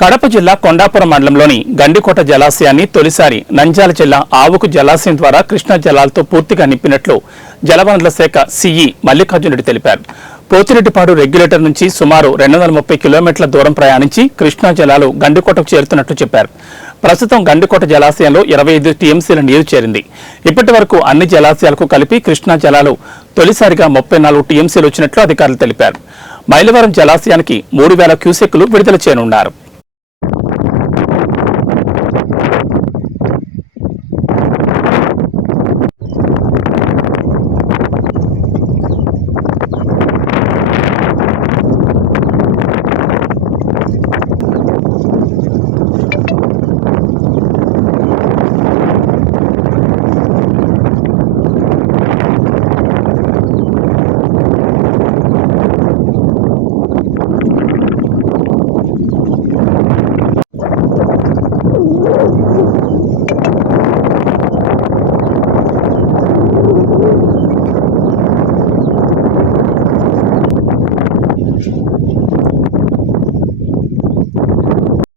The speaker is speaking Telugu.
కడప జిల్లా కొండాపురం మండలంలోని గండికోట జలాశయాన్ని తొలిసారి నంద్యాల జిల్లా ఆవుకు జలాశయం ద్వారా కృష్ణా జలాలతో పూర్తిగా నింపినట్లు జలవనరుల శాఖ సిఈ మల్లికార్జున రెడ్డి తెలిపారు. పోతిరెడ్డిపాడు రెగ్యులేటర్ నుంచి సుమారు 230 కిలోమీటర్ల దూరం ప్రయాణించి కృష్ణా జలాలు గండికోటకు చేరుతున్నట్లు చెప్పారు. ప్రస్తుతం గండికోట జలాశయంలో 25 టీఎంసీల నీరు చేరింది. ఇప్పటి వరకు అన్ని జలాశయాలకు కలిపి కృష్ణా జలాలు తొలిసారిగా 34 టీఎంసీలు వచ్చినట్లు అధికారులు తెలిపారు. మైలవరం జలాశయానికి 3000 క్యూసెక్కులు విడుదల చేయనున్నారు.